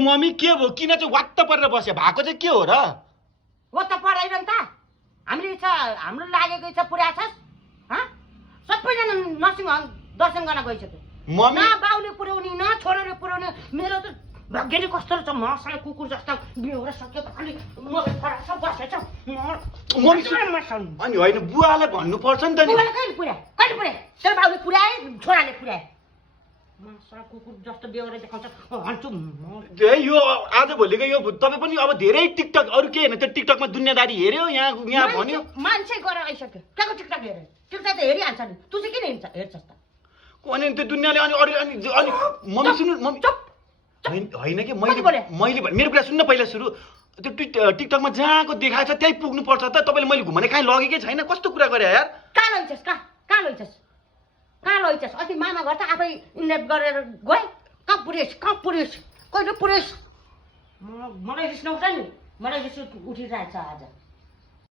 mummy के भयो किन चाहिँ वात्त परेर बस्यो भएको चाहिँ के हो र हो त पढाइरहन् त हामीले इच्छा हाम्रो लागेको इच्छा पुरा छस् सबैजना नर्सिङ होम दर्शन गर्न गइसक्यो मम्मी न बाउले पुर्याउने न छोराले पुर्याउने मेरो त भाग्यले कस्तो रहेछ मसँग कुकुर जस्तो बिहोर सक्यो त खालि मलाई फराक बसेछ मम्मी अनि होइन बुवालाई भन्नुपर्छ नि त नि बुवाले कहिले पुर्याए तेरो बाउले पुर्याए छोराले पुर्याए मसँग कुकुर जस्तो बिहोर देखाउँछ भन्छु यो आज भोलिको यो तपाईँ पनि अब धेरै टिकटक अरू के होइन त्यो टिकटकमा दुनियाँदारी हेऱ्यो यहाँ भन्यो मान्छे गरेर आइसक्यो कहाँको टिकटक हेरे टिकटक त हेरिहाल्छ नि तँ चाहिँ किन हेर्छस् त अनि त्यो दुनियाँले अनि मम्मी सुन्नु मम्मी होइन कि मैले मेरो कुरा सुन्न पहिला सुरु त्यो टिकटकमा जहाँको देखाएको छ त्यहीँ पुग्नुपर्छ त तपाईँले मैले घुमाउने कहीँ लगेकै छैन कस्तो कुरा गरे यार कहाँ लैछस् अस्ति मामा घर त आफै इन्भेस्ट गरेर गए कहाँ पुर्याइस् कहिले पुर्याइस् मलाई रिस नउठ नि मलाई रिस उठिरहेछ आज